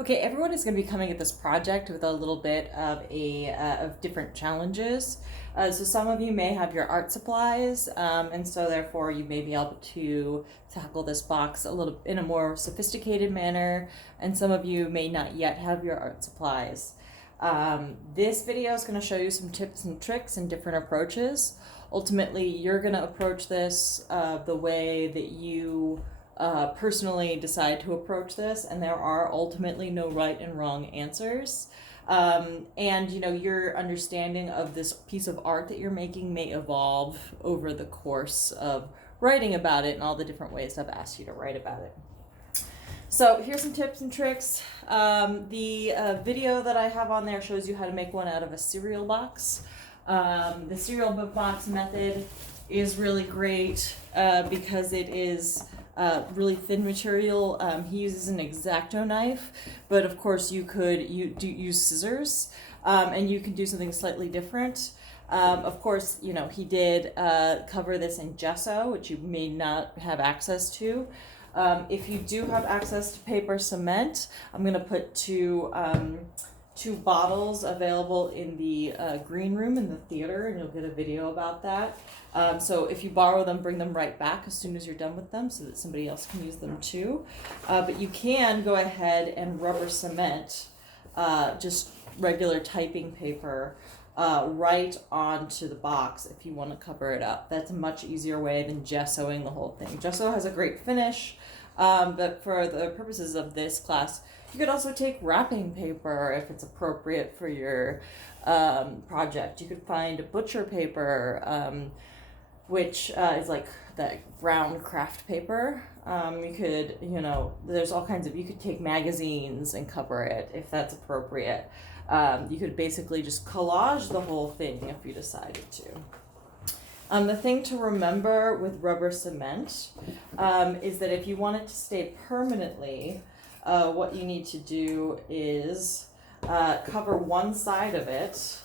Okay, everyone is going to be coming at this project with a little bit of of different challenges. So some of you may have your art supplies, and so therefore you may be able to tackle this box a little in a more sophisticated manner, and some of you may not yet have your art supplies. This video is going to show you some tips and tricks and different approaches. Ultimately, you're going to approach this the way that you personally decide to approach this, and there are ultimately no right and wrong answers. And your understanding of this piece of art that you're making may evolve over the course of writing about it and all the different ways I've asked you to write about it. So here's some tips and tricks. The video that I have on there shows you how to make one out of a cereal box. The cereal box method is really great because it is really thin material. He uses an X-Acto knife, but of course you could use scissors, and you can do something slightly different. Of course, he did cover this in gesso, which you may not have access to. If you do have access to paper cement, I'm going to put two bottles available in the green room in the theater, and you'll get a video about that. So if you borrow them, bring them right back as soon as you're done with them so that somebody else can use them too. But you can go ahead and rubber cement just regular typing paper right onto the box if you want to cover it up. That's a much easier way than gessoing the whole thing. Gesso has a great finish, but for the purposes of this class, you could also take wrapping paper if it's appropriate for your project. You could find butcher paper, which is like that brown craft paper. You could, there's all kinds of, you could take magazines and cover it if that's appropriate. You could basically just collage the whole thing if you decided to. The thing to remember with rubber cement is that if you want it to stay permanently, what you need to do is cover one side of it.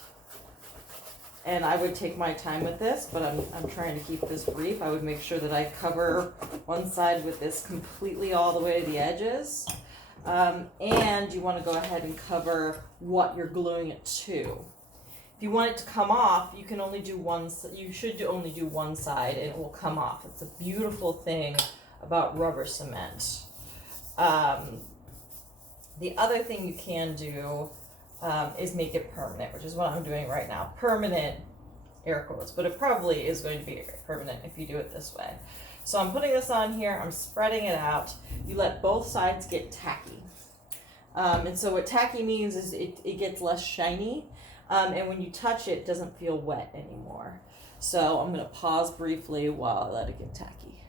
And I would take my time with this, but I'm trying to keep this brief. I would make sure that I cover one side with this completely all the way to the edges. And you want to go ahead and cover what you're gluing it to. If you want it to come off, you can only do one. You should only do one side, and it will come off. It's a beautiful thing about rubber cement. The other thing you can do is make it permanent, which is what I'm doing right now. Permanent, air quotes, but it probably is going to be permanent if you do it this way. So I'm putting this on here, I'm spreading it out. You let both sides get tacky. And so what tacky means is it gets less shiny, and when you touch it, it doesn't feel wet anymore. So I'm going to pause briefly while I let it get tacky.